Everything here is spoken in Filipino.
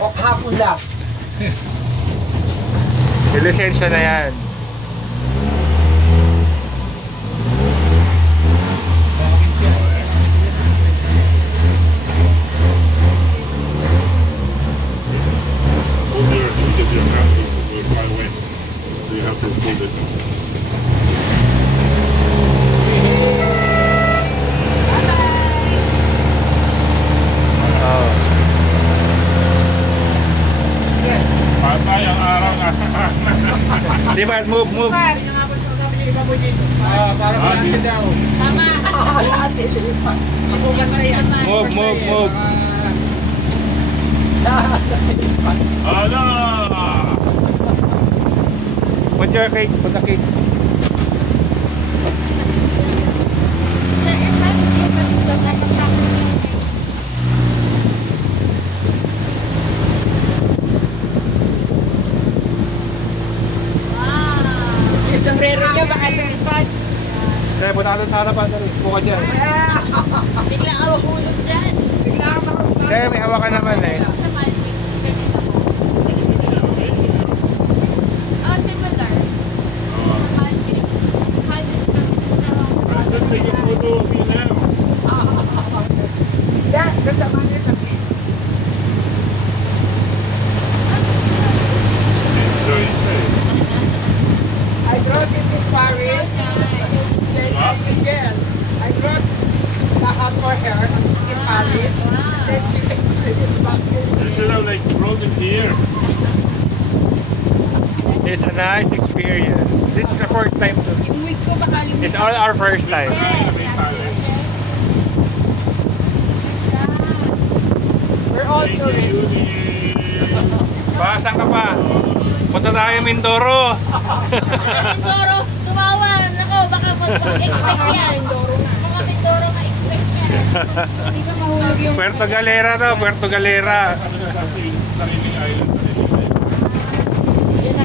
O kahapon lang. May lisensya na yan. You have to hold it. Patay ang araw nasa kanan. Di ba? Move, move. Parang kasi daw. Tama. Move, move, move. Ala! Put your cake, put the cake. Yung sombrero niya baka lumipad. Kaya punta ka doon sa harapan. Buka dyan. Bigla ka mahulog dyan. Kaya may hawakan naman eh. Sa Maldives, ganito po. Oh, similar. Sa Maldives. Maldives kami. Let's take a photo of you now. Yan, kasama niya sa kids. Enjoy yourself. I brought it to Paris. I brought the hat for her in Paris. Then she bring it back here. You should have like brought it here. It's a nice experience. This is the first time to. Yung wig ko baka It's all our first time. we're all tourists. Pa, saan ka pa? Punta tayo Mindoro. Mindoro, tumawa. Nako, baka mag-expect yan. Baka Mindoro ma-expect yan. Hindi pa mahulog yung... Puerto Galera to, Puerto Galera. Sariling island. Yan na.